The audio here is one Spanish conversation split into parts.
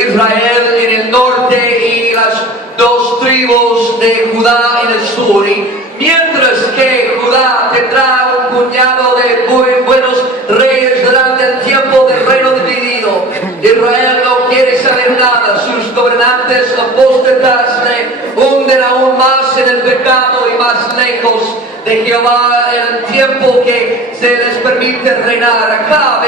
Israel en el norte y las dos tribus de Judá en el sur. Y mientras que Judá tendrá un puñado de muy buenos reyes durante el tiempo del reino dividido, Israel no quiere saber nada. Sus gobernantes apóstatas le hunden aún más en el pecado y más lejos de Jehová en el tiempo que se les permite reinar. Acab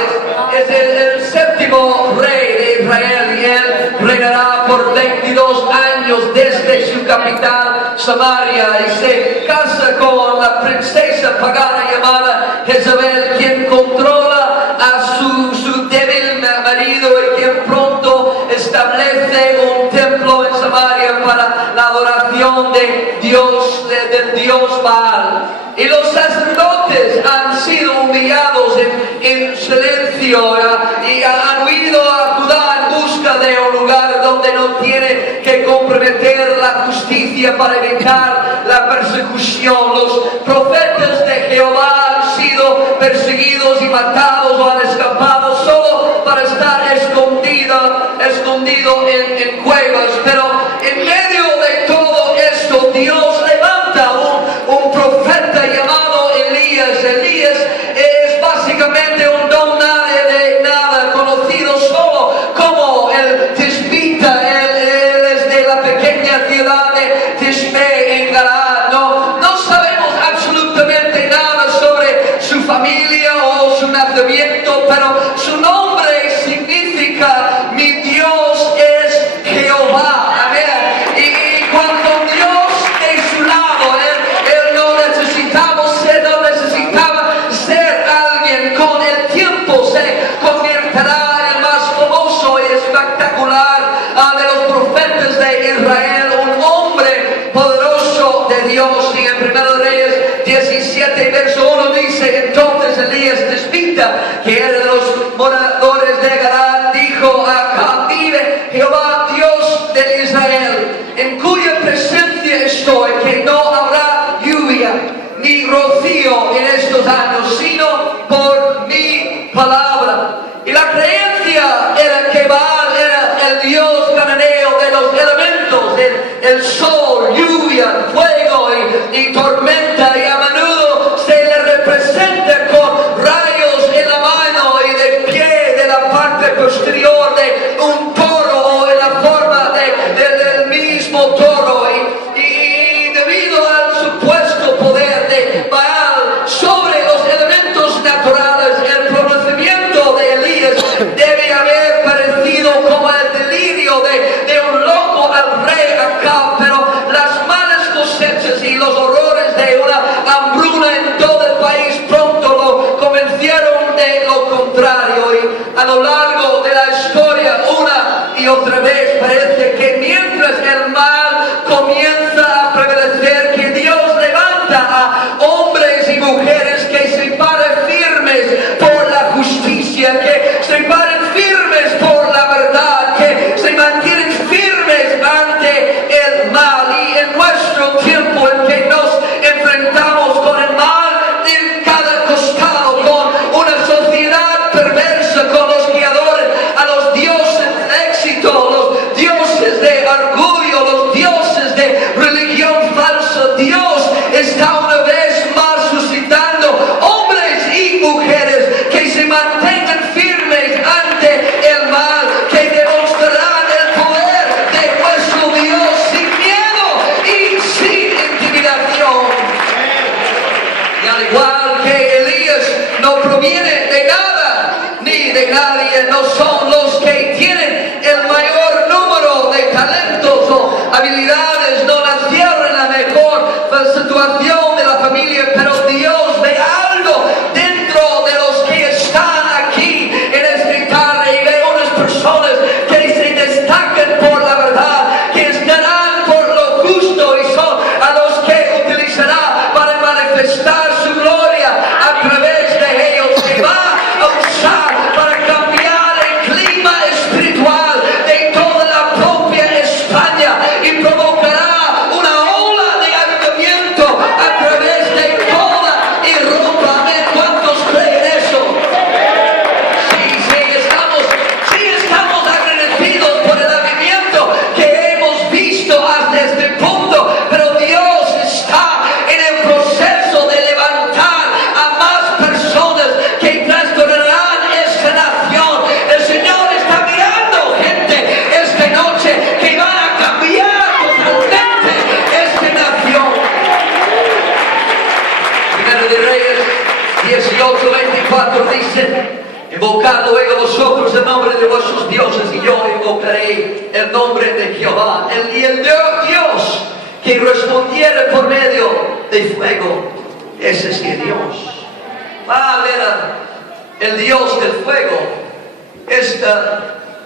es el séptimo rey de Israel y él reinará por 22 años desde su capital Samaria y se casa con la princesa pagana llamada Jezabel, quien controla a su débil marido y quien pronto establece un templo en Samaria para la adoración de Dios, del Dios Baal. Y los sacerdotes han sido humillados en silencio y han huido a Judá en busca de un lugar donde no tiene que comprometer la justicia para evitar la persecución. Los profetas de Jehová han sido perseguidos y matados o han escapado solo para estar escondido en cuevas. Pero en medio de todo esto, Dios levanta un profeta llamado Elías. Elías es básicamente un don de nada, conocido solo como el Tisbita. Él es de la pequeña ciudad de Tisbe en Galaad. No sabemos absolutamente nada sobre su familia o su nacimiento, pero su nombre significa mi Dios es Jehová. Amén. Y cuando Dios de su lado, él no necesitaba ser alguien. Con el tiempo se convertirá en el más famoso y espectacular de los profetas de Israel, un hombre poderoso de Dios. Y en 1 Reyes 17 verso 1 dice: entonces Elías Tisbita, que era de los moradores de Galaad, dijo a Acab: vive Jehová Dios de Israel, en cuya presencia estoy, que no habrá lluvia ni rocío en estos años, sino por mi palabra. Y la creencia era que Baal era el dios cananeo de los elementos, el sol, lluvia, fuego y tormenta, y a menudo se le representa con rayos en la mano y de pie de la parte posterior de un toro o en la forma del mismo toro. Y debido al supuesto poder de Baal sobre los elementos naturales, el pronunciamiento de Elías debe haber parecido como el delirio de un loco al rey Acab. Pero las malas cosechas y los horrores de una hambruna en todo el país pronto lo convencieron de lo contrario. Y a lo largo de la historia, una y otra vez parece que mientras el mal comienza a prevalecer, que Dios levanta a hombres y mujeres que se paren firmes por la justicia, que se paren firmes por la verdad, que se mantienen firmes ante el mal. Y en nuestro tiempo en que nos enfrentamos con el mal en cada costado, con una sociedad perversa, con los que adoran a los dioses del éxito, los dioses de orgullo, los dioses de religión falsa, Dios está una vez más suscitando hombres y mujeres que se mantengan firmes ante el mal, que demostrarán el poder de nuestro Dios sin miedo y sin intimidación. Y al igual que Elías no proviene de nada ni de nadie, no son los que tienen el mayor número de talentos o habilidades, no nacieron en la mejor situación de la familia, pero Dios ve algo dentro de los que están aquí en este tarde y ve unas personas que se destacan por la verdad, que estarán por lo justo, y son a los que utilizará para manifestar su gloria a través de ellos, que va a usar para cambiar en invocaré el nombre de Jehová. Y el Dios que respondiere por medio de fuego, ese es el Dios. Va a ver el Dios del fuego. Esta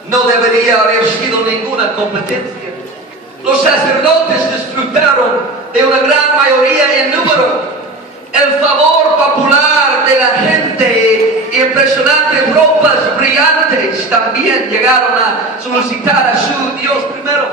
no debería haber sido ninguna competencia. Los sacerdotes disfrutaron de una gran mayoría en número. El favor popular de la gente y impresionantes ropas brillantes también llegaron a solicitar a su Dios primero.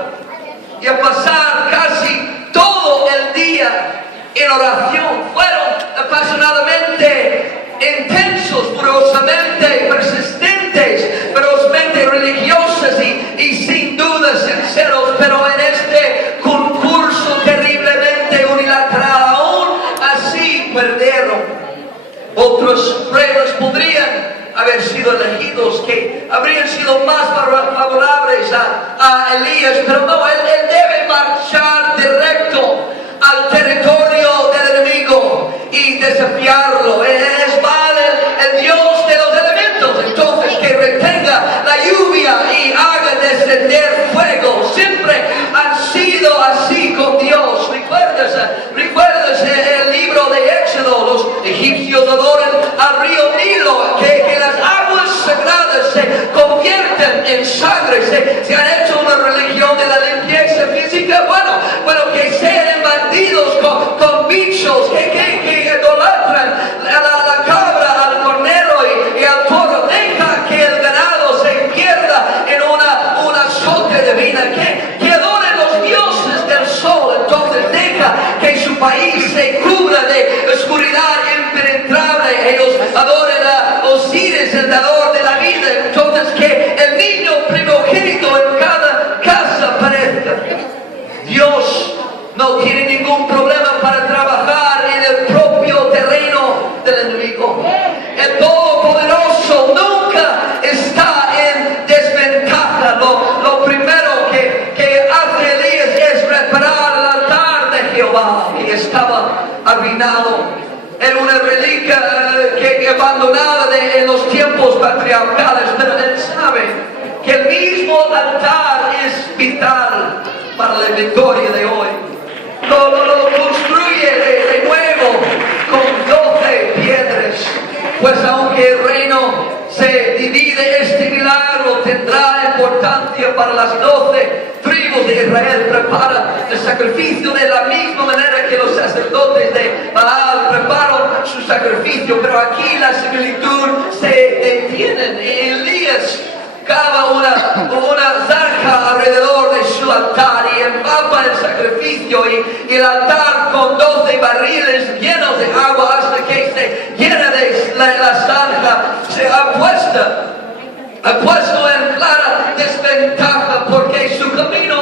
Y a pasar casi todo el día en oración. Fueron apasionadamente intensos, furiosamente persistentes, ferozmente religiosos y sin duda sinceros, pero en este concurso terriblemente unilateral, aún así perdieron. Otros pruebas podrían haber sido elegidos que habrían sido más favorables a Elías, pero no, él debe marchar directo al territorio del enemigo y desafiarlo. Es vale el Dios de los elementos, entonces que retenga la lluvia y haga descender fuego. Siempre han sido así con Dios. Recuérdese el libro de Éxodo. Los egipcios adoran al río Nilo, que las aguas sagradas se convierten en sangre. Se han hecho una religión de la limpieza física. Bueno, que sean bandidos con bichos que idolatran la cabra, al cornero y al toro. Deja que el ganado se pierda en un azote divina, que adoren los dioses del sol. Entonces deja que su país se cubra de oscuridad impenetrable. Ellos adoren a Osiris, el dador de la vida. Entonces que el niño primogénito en cada casa aparezca. Dios no tiene ningún problema para trabajar en el propio terreno del enemigo. El Todopoderoso nunca está en desventaja. Lo primero que hace Elías es reparar el altar de Jehová, que estaba arruinado. Era una reliquia que abandonada en los tiempos patriarcales, pero él sabe que el mismo altar es vital para la victoria de hoy. Lo construye de nuevo con 12 piedras, pues aunque el reino se divide, este milagro tendrá importancia para las 12 tribus de Israel. Prepara el sacrificio de la misma manera que los sacerdotes de Baal preparan su sacrificio, pero aquí la similitud se detiene. Elías cava una zarja alrededor de su altar y empapa el sacrificio y el altar con 12 barriles llenos de agua hasta que se llena de la zarja. Se ha puesto en clara desventaja porque su camino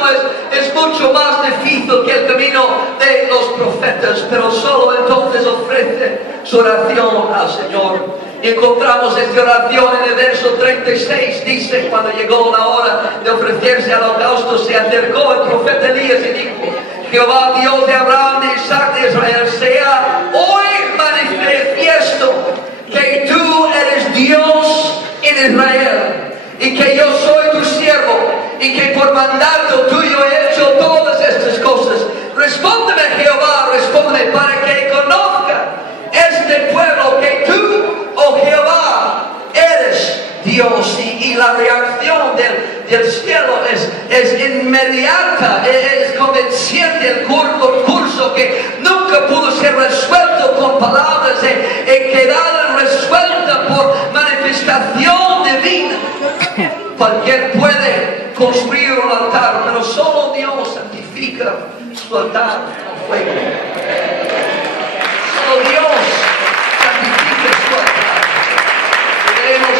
es mucho más difícil que el camino de los profetas, pero solo entonces ofrece su oración al Señor. Y encontramos esta oración en el verso 36, dice: cuando llegó la hora de ofrecerse al holocausto, se acercó el profeta Elías y dijo: Jehová, Dios de Abraham, de Isaac, de Israel, sea hoy manifiesto que tú eres Dios en Israel y que yo soy tu siervo y que por mandato tuyo he hecho todas estas cosas. Respóndeme, Jehová, respóndeme, para que conozca este pueblo que tú, oh Jehová, eres Dios. Y la reacción del cielo es inmediata, es convenciente. El curso que nunca pudo ser resuelto con palabras y quedado resuelta por manifestación divina. Cualquier puede construir un altar, pero solo Dios santifica su altar con fuego. Solo Dios santifica su altar. Debemos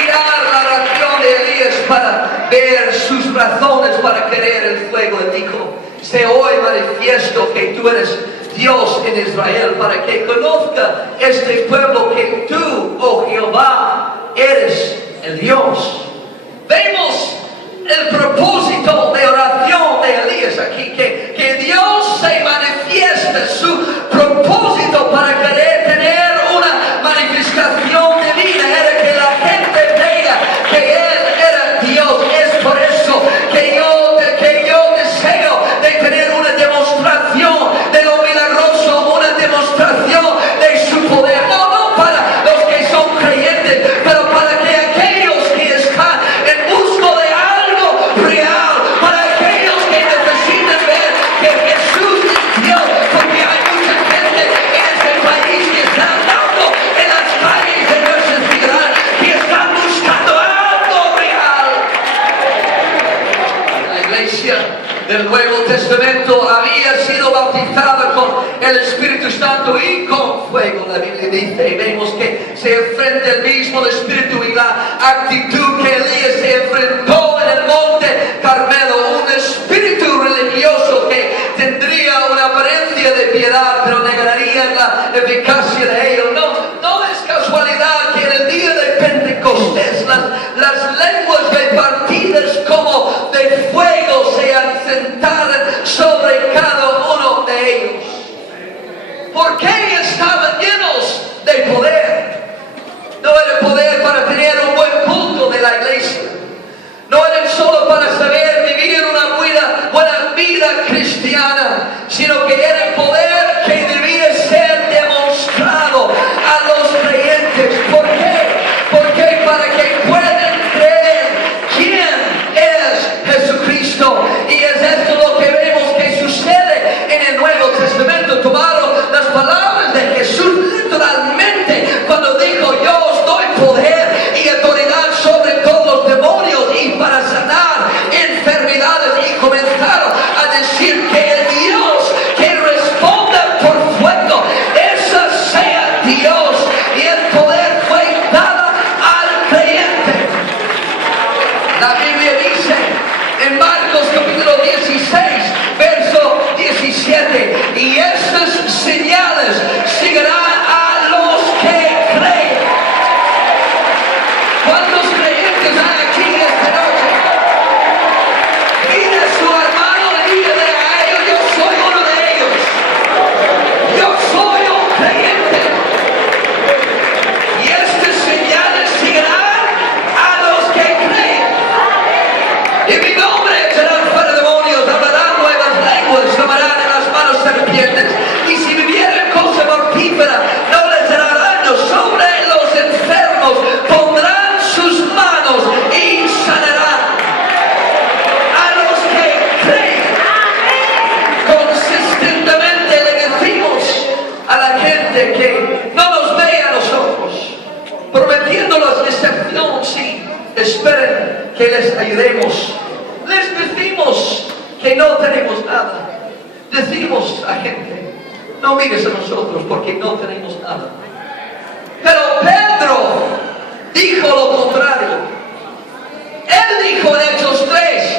mirar la oración de Elías para ver sus razones para querer el fuego. Él dijo: sé hoy manifiesto que tú eres Dios en Israel, para que conozca este pueblo que tú, oh Jehová, eres el Dios. Vemos el propósito de oración de Elías aquí, que Dios se manifiesta. Su propósito para querer tener una manifestación divina era que la gente vea que Él era Dios. Es iglesia del Nuevo Testamento había sido bautizada con el Espíritu Santo y con fuego. La Biblia dice, y vemos que se enfrenta el mismo Espíritu y la actitud que Elías se enfrentó en el monte Carmelo, un espíritu religioso que tendría una apariencia de piedad, pero negaría la eficacia de ello. No es casualidad que en el día de Pentecostés las lenguas repartidas como de fuego se asentaran sobre cada uno de ellos. ¿Por qué estaban llenos de poder? No era poder para tener un buen culto de la iglesia. No era solo para saber vivir una buena vida cristiana, sino que era poder que debía ser demostrado a los creyentes. ¿Por qué? Porque para que puedan creer quién es Jesucristo. Y es esto lo que vemos que sucede en el Nuevo Testamento. Tomaron las palabras de Jesús literalmente cuando dijo: yo os doy poder y autoridad sobre todos los demonios y para sanar enfermedades, y comenzaron a decir que el Dios que responda por fuego, ese sea Dios, y el poder fue dado al creyente. La Biblia dice en Marcos capítulo 16 verso 17: y estas señales seguirán a los que creen. ¿Cuántos creyentes hay aquí esta noche? Mire a su hermano y dígale a ellos: yo soy uno de ellos. Yo soy un creyente. Y estas señales seguirán a los que creen. En mi nombre echarán fuera demonios, hablarán nuevas lenguas, tomarán en las manos serpientes, y si bebieren cosa mortífera no les hará daño. Sobre los enfermos pondrán sus manos y sanarán. A los que creen, consistentemente le decimos a la gente que no nos vea a nosotros, prometiéndoles excepción si esperen que les ayudemos. Les decimos que no tenemos nada. Decimos a gente: no mires a nosotros porque no tenemos nada. Pero Pedro dijo lo contrario. Él dijo en Hechos 3: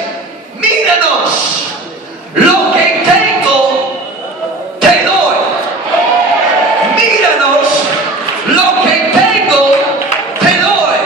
míranos, lo que tengo te doy. Míranos, lo que tengo te doy.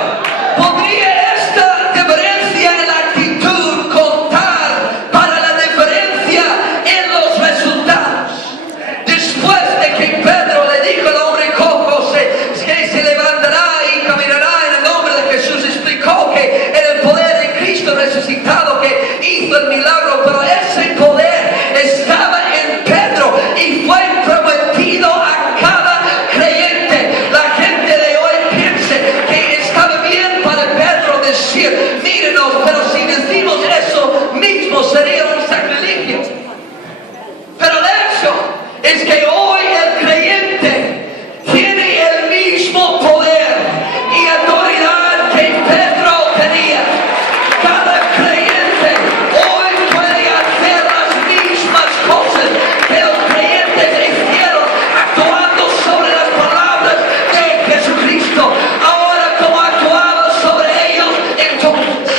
¿Podría esta diferencia en la actitud contar para la diferencia en los resultados? Después de que Pedro le dijo al hombre cojo que se levantará y caminará en el nombre de Jesús, explicó que era el poder de Cristo resucitado que hizo el milagro, pero ese poder estaba en Pedro y fue prometido a cada creyente. La gente de hoy piensa que estaba bien para Pedro decir: mírenos, pero si decimos eso mismo sería un sacrilegio. Pero el hecho es que hoy el creyente tiene el mismo poder y autoridad que Pedro tenía. Cada creyente hoy puede hacer las mismas cosas que los creyentes hicieron, actuando sobre las palabras de Jesucristo. Ahora, como actuaba sobre ellos entonces,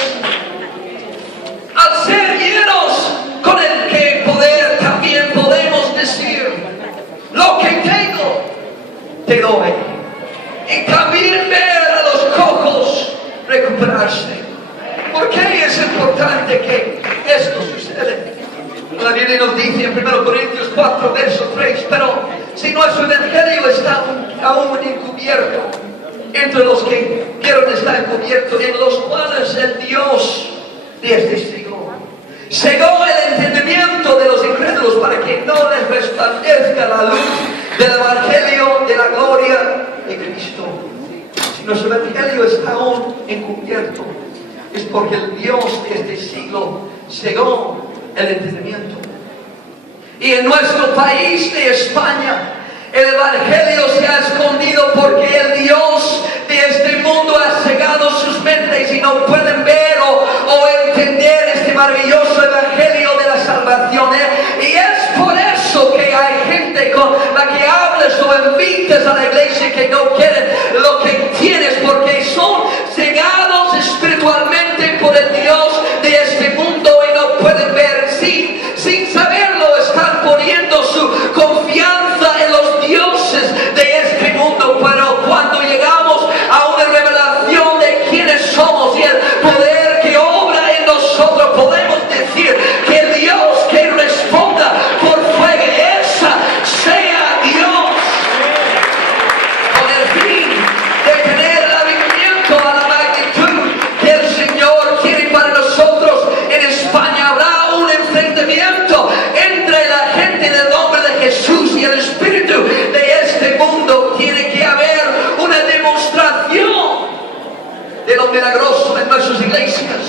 al ser llenos con el que poder, también podemos decir: lo que tengo te doy. Y también ver a los cojos recuperarse. ¿Por qué es importante que esto suceda? La Biblia nos dice en 1 Corintios 4 verso 3: pero si nuestro evangelio está aún encubierto, entre los que vieron está encubierto, en los cuales el Dios de este siglo cegó el entendimiento de los incrédulos para que no les resplandezca la luz del evangelio de la gloria de Cristo. Si nuestro evangelio está aún encubierto, es porque el Dios de este siglo cegó el entendimiento. Y en nuestro país de España, el evangelio se ha escondido porque el Dios de este mundo ha cegado sus mentes y no pueden ver o entender este maravilloso evangelio para que hables o invites a la iglesia que no quieren lo que tienes, porque son cegados espiritualmente por el Dios de este mundo y no pueden ver. Sin saberlo están poniendo su confianza en los dioses de este mundo, pero cuando llegamos a una revelación de quiénes somos y el poder que obra en nosotros, podemos decir que el Dios que responda por fuego, esa sea Dios, con el fin de tener el avivamiento a la magnitud que el Señor quiere para nosotros. En España habrá un enfrentamiento entre la gente del nombre de Jesús y el espíritu de este mundo. Tiene que haber una demostración de lo milagroso en nuestras iglesias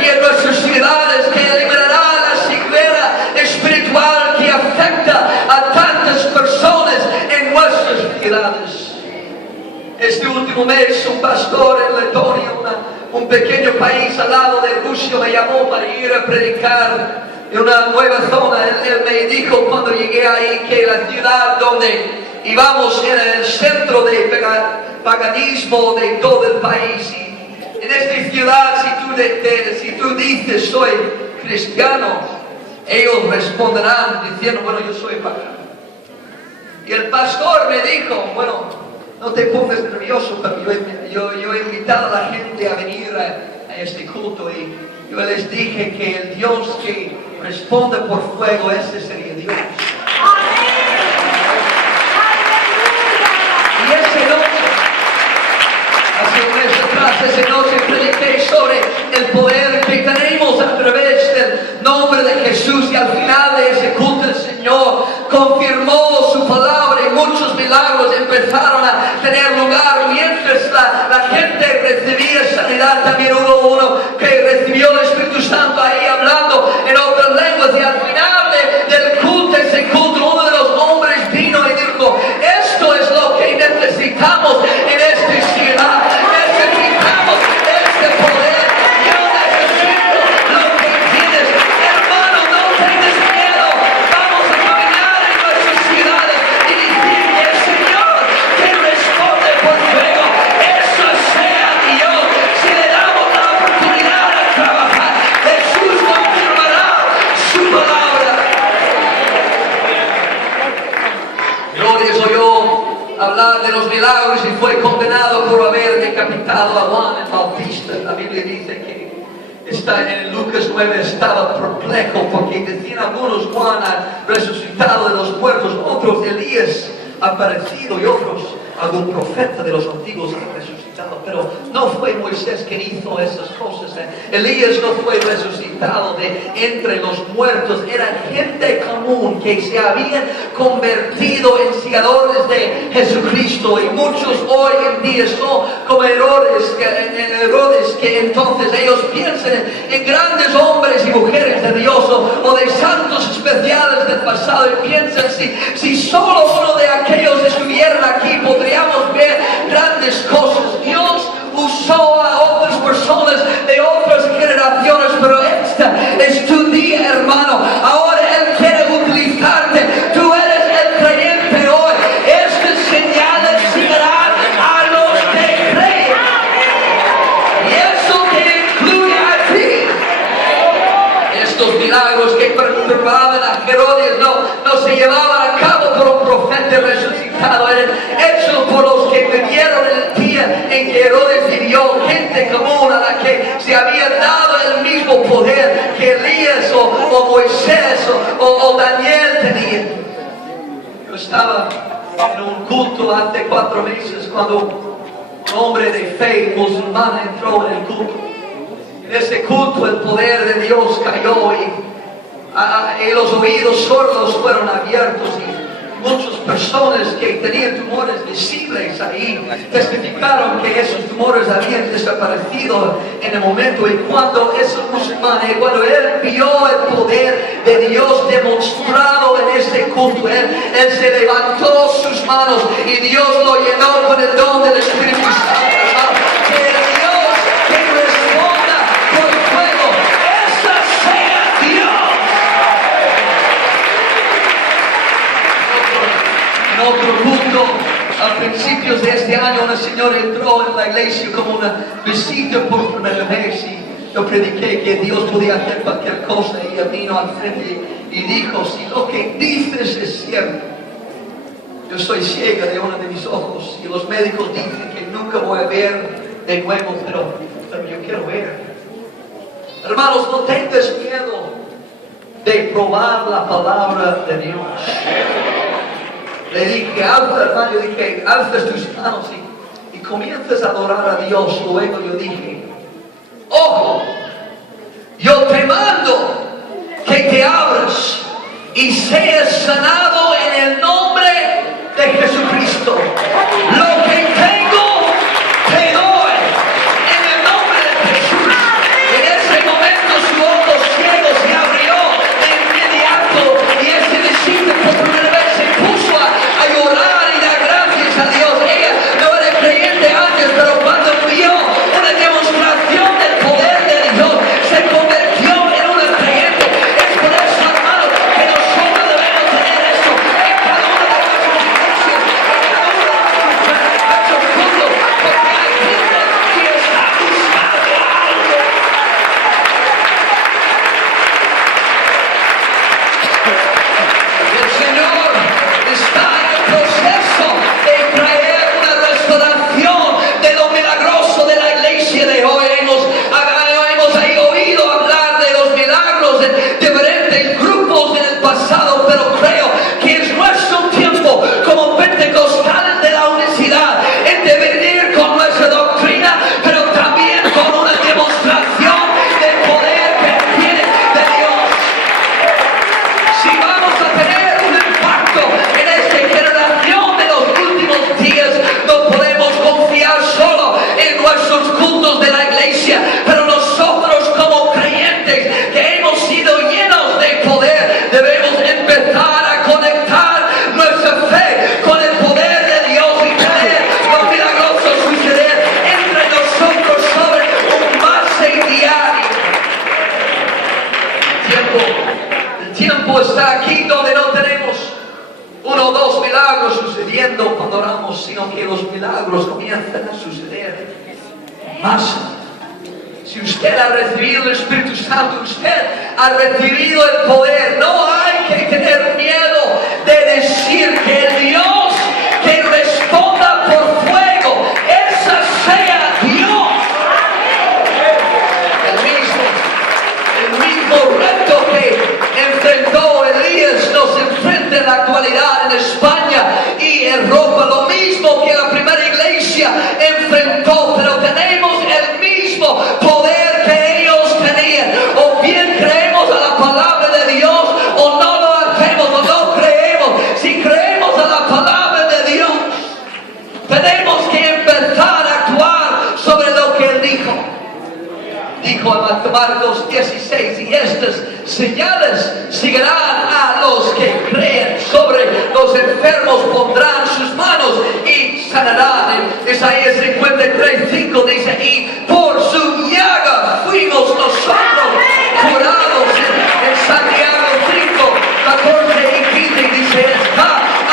y en nuestras ciudades, que eliminará la ceguera espiritual que afecta a tantas personas en nuestras ciudades. Este último mes, un pastor en Letonia, un pequeño país al lado de Rusia, me llamó para ir a predicar en una nueva zona. Él me dijo cuando llegué ahí que la ciudad donde íbamos era el centro de paganismo de todo el país. Y en esta ciudad, si tú dices soy cristiano, ellos responderán diciendo, bueno, yo soy pagano. Y el pastor me dijo, bueno, no te pongas nervioso, pero yo he invitado a la gente a venir a este culto y yo les dije que el Dios que responde por fuego, ese sería Dios. Y esa noche, hace un mes atrás, esa noche prediqué sobre el poder que tenemos a través del nombre de Jesús, y al final de ese culto el Señor confirmó su palabra y muchos milagros empezaron a tener lugar. Mientras la gente recibía sanidad, también hubo uno que recibió el Espíritu Santo ahí hablando en otras lenguas, y al final del culto, ese culto, uno de los hombres vino y dijo, esto es lo que necesitamos en esta ciudad, necesitamos este poder, yo necesito lo que tienes, hermano, no tengas miedo, vamos a caminar en nuestras ciudades y decir que el Señor que responde por fuego, eso sea Dios. Si le damos la oportunidad a trabajar, Jesús confirmará su palabra. Herodes oyó hablar de los milagros y fue condenado por haber decapitado a Juan el Bautista. La Biblia dice que está en Lucas 9, estaba perplejo porque decían algunos, Juan ha resucitado de los muertos, otros Elías ha aparecido y otros algún profeta de los antiguos ha resucitado. Pero no fue Moisés quien hizo esas cosas. Elías no fue resucitado de entre los muertos. Era gente común que se habían convertido en seguidores de Jesucristo. Y muchos hoy en día son como Herodes, que entonces ellos piensan en grandes hombres y mujeres de Dios o de santos especiales del pasado, y piensan si solo uno de aquellos estuviera aquí podríamos ver grandes cosas. Dios usó a otras personas de otras generaciones, pero esta es tu día, hermano. Ahora Él quiere utilizarte. Tú eres el creyente hoy. Estas señales seguirán a los que creen, y eso te incluye a ti. Estos milagros que perturbaban a Herodes no se llevaban a cabo por un profeta resucitado, eran hechos por los que vivieron el día en que Herodes vivió, gente común a la que se había dado el mismo poder que Elías o Moisés o Daniel tenían. Yo estaba en un culto hace 4 meses cuando un hombre de fe musulmán entró en el culto. En ese culto el poder de Dios cayó y los oídos sordos fueron abiertos, y muchas personas que tenían tumores visibles ahí testificaron que esos tumores habían desaparecido en el momento. Y cuando esos musulmanes, cuando él vio el poder de Dios demostrado en este culto, él se levantó sus manos y Dios lo llenó con el don del Espíritu Santo. Que el Dios que responda por fuego, esa sea Dios. principios de este año una señora entró en la iglesia como una visita por primera vez y yo prediqué que Dios podía hacer cualquier cosa y ella vino al frente y dijo, si lo que dices es cierto, yo soy ciega de uno de mis ojos y los médicos dicen que nunca voy a ver de nuevo, pero yo quiero ver. Hermanos, no tengas miedo de probar la palabra de Dios. Le dije, alza, hermano, yo dije, alza tus manos y comienzas a adorar a Dios. Luego yo dije, ojo, yo te mando que te abras y seas sanado en el nombre de Jesucristo. Lo que tengo, te doy en el nombre de Jesús. En ese momento su ojo ciego se abrió de inmediato y ese discípulo por primera vez se puso a llorar y dar gracias a Dios. Ella no era creyente antes, pero cuando vio una demostración del poder de Dios, se convirtió en una creyente. Es por eso, hermanos, que nosotros debemos tener esto en cada una de nuestras iglesias, en cada uno de nuestros cultos, porque hay gente que está buscando algo. El Señor está en el proceso de traer una restauración de lo milagroso de la iglesia de hoy. Hemos oído hablar de los milagros de diferentes grupos en el pasado, pero creo que es nuestro tiempo como pentecostales de la unicidad en de venir con nuestra doctrina, pero también con una demostración del poder que viene de Dios. Si vamos a tener un impacto en esta generación de los últimos días, no podemos confiar solo en nuestros cultos de la iglesia, pero nosotros como creyentes que hemos sido llenos de poder, debemos empezar a conectar nuestra fe con el poder de Dios y tener lo milagroso suceder entre nosotros sobre un base diario. El tiempo está aquí donde no tenemos uno o dos milagros sucediendo cuando oramos, sino que los milagros comienzan a suceder más. Si usted ha recibido el Espíritu Santo, usted ha recibido el poder. No hay que tener miedo de decir que el Dios que responda por fuego, esa sea Dios. El mismo reto que enfrentó Elías nos enfrenta en la actualidad en España y Europa. Lo mismo que la primera iglesia enfrentó, pero tenemos el mismo poder que ellos tenían. O bien creemos a la palabra de Dios o no lo hacemos o no creemos. Si creemos a la palabra de Dios, tenemos que empezar a actuar sobre lo que Él dijo. Dijo en Marcos 16, y estas señales seguirán a los que creen. Sobre los enfermos pondrán sus manos y sanarán. En Isaías 53:5 dice, y por su llaga fuimos nosotros curados. En Santiago 5:14 y 15 dice, está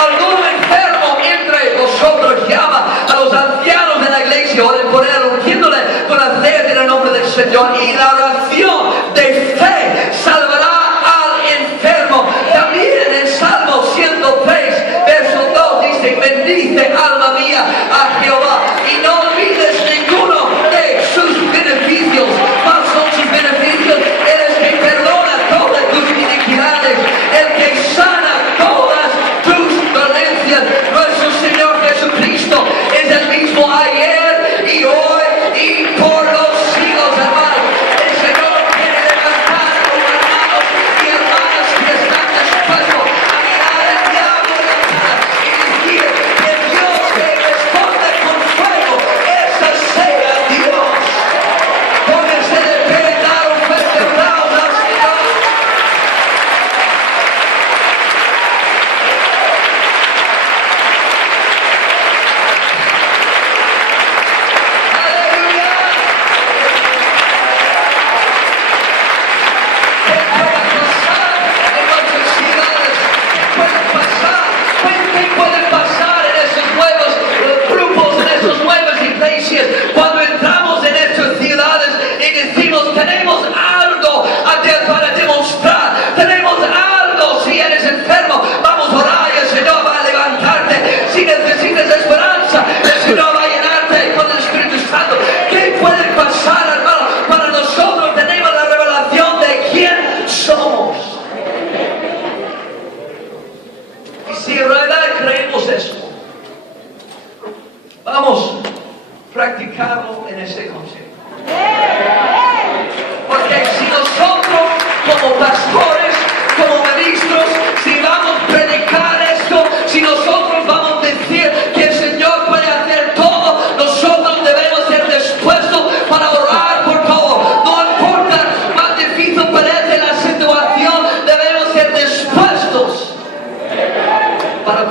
alguno enfermo entre vosotros, llama a los ancianos de la iglesia o de poner ungiéndole con aceite en el nombre del Señor, y la oración de fe salvará al enfermo. También en Salmo 103 verso 2 dice, bendice alma mía a Jehová y no olvides ninguno de sus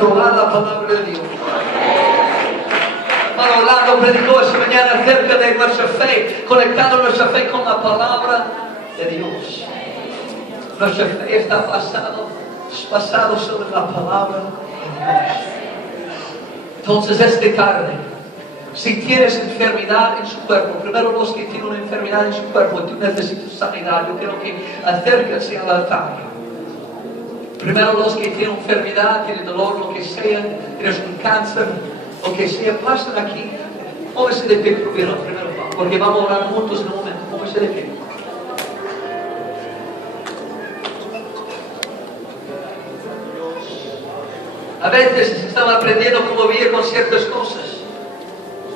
probar la palabra de Dios. Hermano Orlando predicó esta mañana acerca de nuestra fe, conectando nuestra fe con la palabra de Dios. Nuestra fe está basado sobre la palabra de Dios. Entonces esta tarde, si tienes enfermedad en su cuerpo, primero los que tienen una enfermedad en su cuerpo y tú necesitas sanidad, yo quiero que acérquense al altar. Primero los que tienen enfermedad, tienen dolor, lo que sea, tienes un cáncer, lo que sea, pasen aquí. Póngase de pie primero, porque vamos a orar juntos en un momento. Póngase de pie. A veces estamos aprendiendo cómo vivir con ciertas cosas.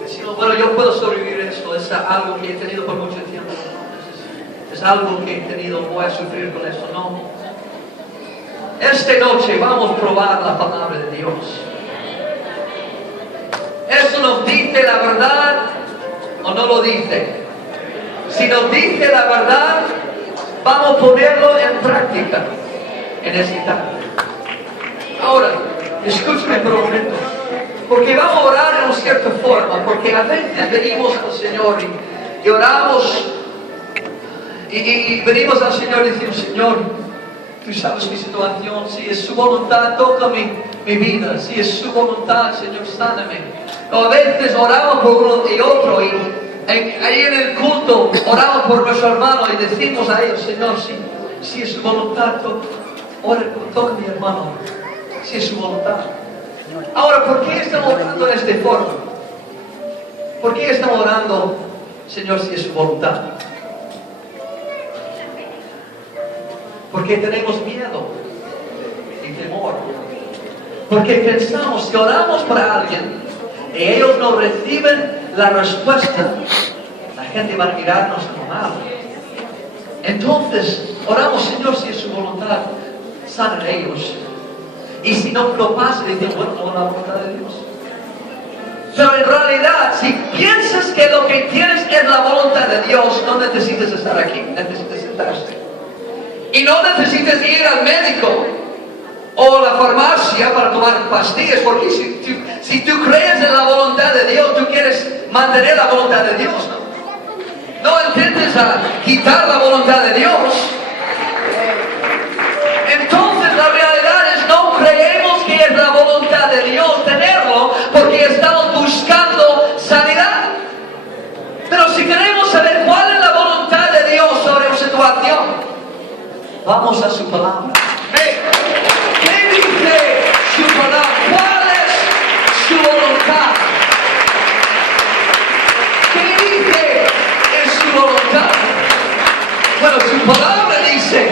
Decimos, bueno, yo puedo sobrevivir esto, es algo que he tenido por mucho tiempo. Es algo que he tenido, voy a sufrir con esto. No. Esta noche vamos a probar la palabra de Dios. ¿Eso nos dice la verdad o no lo dice? Si nos dice la verdad, vamos a ponerlo en práctica en esta tarde. Ahora, escúchame por un momento, porque vamos a orar en una cierta forma, porque a veces venimos al Señor y oramos y venimos al Señor y decimos, Señor, tú sabes mi situación, si es su voluntad, toca mi vida, si es su voluntad, Señor, sáname. O a veces oramos por uno y otro y ahí en el culto oramos por nuestro hermano y decimos a ellos, Señor, si es su voluntad, toca mi hermano. Si es su voluntad. Ahora, ¿por qué estamos orando de esta forma? ¿Por qué estamos orando, Señor, si es su voluntad? Porque tenemos miedo y temor. Porque pensamos, si oramos para alguien y ellos no reciben la respuesta, la gente va a mirarnos como mal. Entonces, oramos, Señor, si es su voluntad, sanen ellos. Y si no lo pasa, decimos, bueno, no es la voluntad de Dios. Pero en realidad, si piensas que lo que tienes es la voluntad de Dios, no necesitas estar aquí, necesitas sentarse. Y no necesitas ir al médico o a la farmacia para tomar pastillas, porque si tú crees en la voluntad de Dios, tú quieres mantener la voluntad de Dios, ¿no? No intentes quitar la voluntad de Dios. Entonces la realidad es no creemos que es la voluntad de Dios tenerlo porque estamos buscando sanidad. Pero si queremos saber cuál es la voluntad de Dios sobre una situación, vamos a su palabra. ¿Qué dice su palabra? ¿Cuál es su voluntad? ¿Qué dice en su voluntad? Bueno, su palabra dice,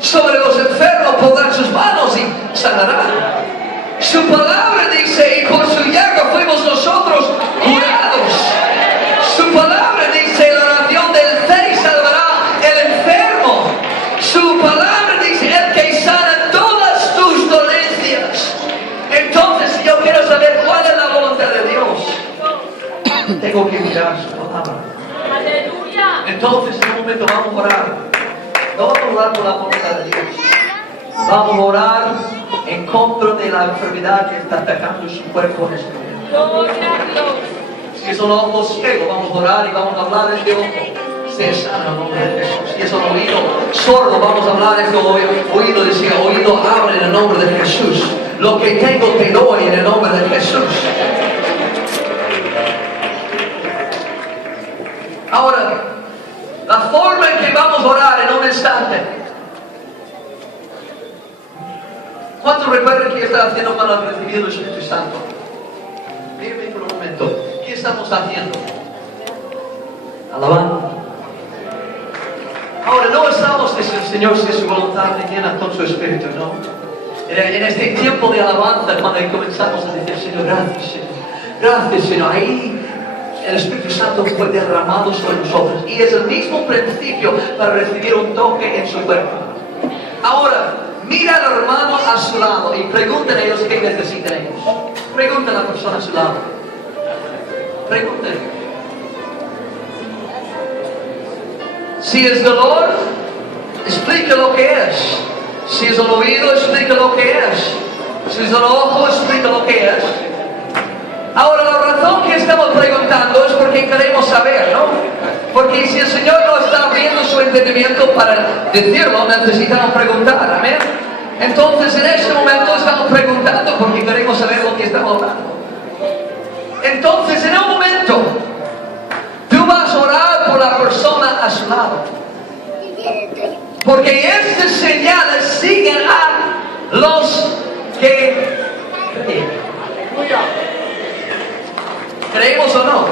sobre los enfermos pondrán sus manos y sanarán. Su palabra dice, y por su llaga fuimos nosotros curados. Su palabra dice, la oración del fe salvará el enfermo. Su palabra dice, el que sana todas tus dolencias. Entonces, si yo quiero saber cuál es la voluntad de Dios, tengo que mirar su palabra. Aleluya. Entonces, en un momento vamos a orar. No vamos a orar por la voluntad de Dios. Vamos a orar en contra de la enfermedad que está atacando su cuerpo en este momento. Si son ojos ciegos, vamos a orar y vamos a hablar de este ojo. Se sana en el nombre de Jesús. Si es un oído sordo, vamos a hablar de este oído. Decía, oído abre en el nombre de Jesús. Lo que tengo te doy en el nombre de Jesús. Ahora, la forma en que vamos a orar en un instante. ¿Cuántos recuerdan que estaba haciendo para recibir el Espíritu Santo? Dígame por un momento. ¿Qué estamos haciendo? Alabando. Ahora, no estamos diciendo, Señor, si es su voluntad, te llena con su Espíritu, ¿no? En este tiempo de alabanza, cuando comenzamos a decir, Señor, gracias, Señor. Gracias, Señor. Ahí el Espíritu Santo fue derramado sobre nosotros. Y es el mismo principio para recibir un toque en su cuerpo. Ahora, mira al hermano a su lado y pregúntenle a ellos qué necesitan ellos. Pregúntenle a la persona a su lado. Pregúntenle. Si es dolor, explica lo que es. Si es el oído, explica lo que es. Si es el ojo, explica lo que es. Ahora, la razón que estamos preguntando es porque queremos saber, ¿no? Porque si el Señor no está abriendo su entendimiento para decirlo, necesitamos preguntar, amén. Entonces, en este momento estamos preguntando porque queremos saber lo que estamos hablando. Entonces, en un momento, tú vas a orar por la persona a su lado. Porque estas señales siguen a los que creen. ¿Creemos o no?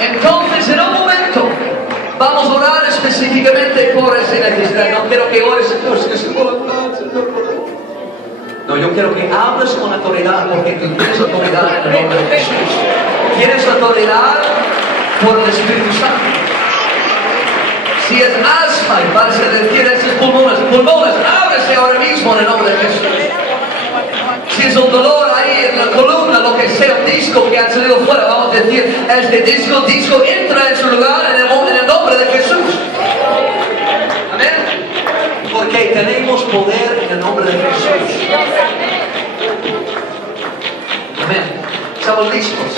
Entonces, en un momento, vamos a orar específicamente por esa necesidad. No quiero que ores, Señor, no, yo quiero que hables con autoridad, porque tú tienes autoridad en el nombre de Jesús. Tienes autoridad por el Espíritu Santo. Si es asma, y vas a decir a esos pulmones, ábrese ahora mismo en el nombre de Jesús. Si es un dolor ahí en la columna, lo que sea, un disco que ha salido fuera, vamos a decir, este disco entra en su lugar en el nombre de Jesús. Amén. Porque tenemos poder en el nombre de Jesús. Amén. Estamos listos.